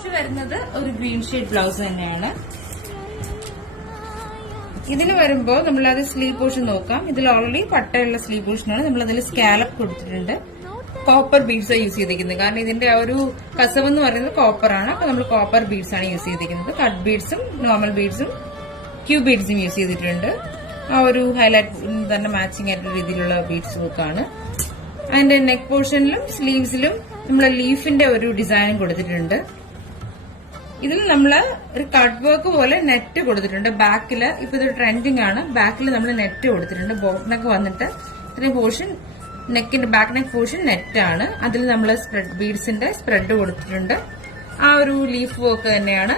Next വരുന്നത് ഒരു green shade blouse തന്നെയാണ്. ഇതിന് വരുമ്പോൾ നമ്മളത് സ്ലീവ് പോർഷൻ നോക്കാം. ഇതിൽ ഓൾറെഡി പട്ടയുള്ള സ്ലീവ് പോർഷനാണ്. നമ്മളതിൽ സ്കാലപ്പ് കൊടുത്തിട്ടുണ്ട്. കോപ്പർ ബീഡ്സ് യൂസ് ചെയ്തിരിക്കുന്നത്. കാരണം ഇതിന്റെ ആ ഒരു കസവ് എന്ന് പറയുന്നത് കോപ്പർ ആണ്. അപ്പൊ നമ്മൾ കോപ്പർ ബീഡ്സ് ആണ് യൂസ് ചെയ്തിരിക്കുന്നത്. കട്ട് ബീഡ്സും നോർമൽ ബീഡ്സും ക്യൂബ് ബീഡ്സും യൂസ് ചെയ്തിട്ടുണ്ട്. ആ ഒരു ഹൈലൈറ്റ് തന്നെ മാച്ചിങ് ആയിട്ടുള്ള രീതിയിലുള്ള ബീഡ്സ് വർക്കാണ്. അതിന്റെ നെക്ക് പോർഷനിലും സ്ലീവ്സിലും നമ്മൾ ലീഫിന്റെ ഒരു ഡിസൈനും കൊടുത്തിട്ടുണ്ട്. ഇതിൽ നമ്മൾ ഒരു കട്ട് വർക്ക് പോലെ നെറ്റ് കൊടുത്തിട്ടുണ്ട്. ബാക്കില് ഇപ്പൊ ഇത് ട്രെൻഡിങ് ആണ്. ബാക്കിൽ നമ്മൾ നെറ്റ് കൊടുത്തിട്ടുണ്ട്. ബോട്ട് നെക്ക് വന്നിട്ട് ഇത്രയും പോർഷൻ നെക്കിന്റെ ബാക്ക് നെക്ക് പോർഷൻ നെറ്റ് ആണ്. അതിൽ നമ്മൾ സ്പ്രെഡ് ബീഡ്സിന്റെ സ്പ്രെഡ് കൊടുത്തിട്ടുണ്ട്. ആ ഒരു ലീഫ് വർക്ക് തന്നെയാണ്